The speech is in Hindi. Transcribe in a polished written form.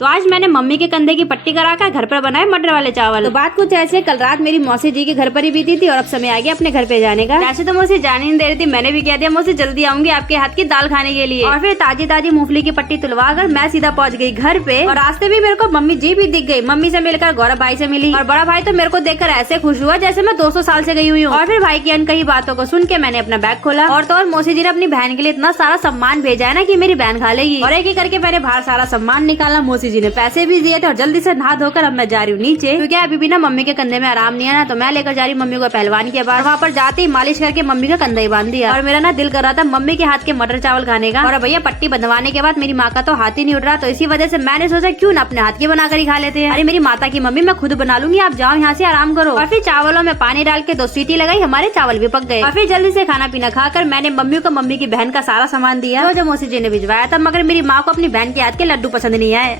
तो आज मैंने मम्मी के कंधे की पट्टी कराकर घर पर बनाए मटर वाले चावल। तो बात कुछ ऐसे, कल रात मेरी मौसी जी के घर पर ही बीती थी और अब समय आ गया अपने घर पे जाने का। वैसे तो मौसी जाने नहीं दे रही थी, मैंने भी कह दिया मौसी जल्दी आऊंगी आपके हाथ की दाल खाने के लिए। और फिर ताजी ताजी मूंगफली की पट्टी तुलवा कर मैं सीधा पहुंच गई घर पे। और रास्ते में मेरे को मम्मी जी भी दिख गई। मम्मी से मिलकर गौरव भाई से मिली और बड़ा भाई तो मेरे को देखकर ऐसे खुश हुआ जैसे मैं 200 साल से गई हुई हूँ। और फिर भाई की अनकही बातों को सुन के मैंने अपना बैग खोला और तो और मौसी जी ने अपनी बहन के लिए इतना सारा सम्मान भेजा है ना कि मेरी बहन खा लेगी। और एक एक करके मैंने बाहर सारा सम्मान निकाला। मौसी जी ने पैसे भी दिए थे और जल्दी से नहा धोकर अब मैं जा रही हूँ नीचे, क्योंकि अभी भी ना मम्मी के कंधे में आराम नहीं है ना, तो मैं लेकर जा रही हूँ मम्मी को पहलवान के पास। वहाँ पर जाते ही मालिश करके मम्मी का कंधा ही बांध दिया। और मेरा ना दिल कर रहा था मम्मी के हाथ के मटर चावल खाने का। और भैया पट्टी बंधवाने के बाद मेरी माँ का तो हाथ ही नहीं उठ रहा, तो इसी वजह से मैंने सोचा क्यों ना अपने हाथ के बनाकर ही खा लेते हैं। अरे मेरी माता की मम्मी मैं खुद बना लूंगी, आप जाओ यहाँ से आराम करो। और फिर चावलों में पानी डाल के 2 सीटी लगाई, हमारे चावल भी पक गए। और फिर जल्दी से खाना पीना खाकर मैंने मम्मी को मम्मी की बहन का सारा सामान दिया जो मौसी जी ने भिजवाया था, मगर मेरी माँ को अपनी बहन के हाथ के लड्डू पसंद नहीं आए।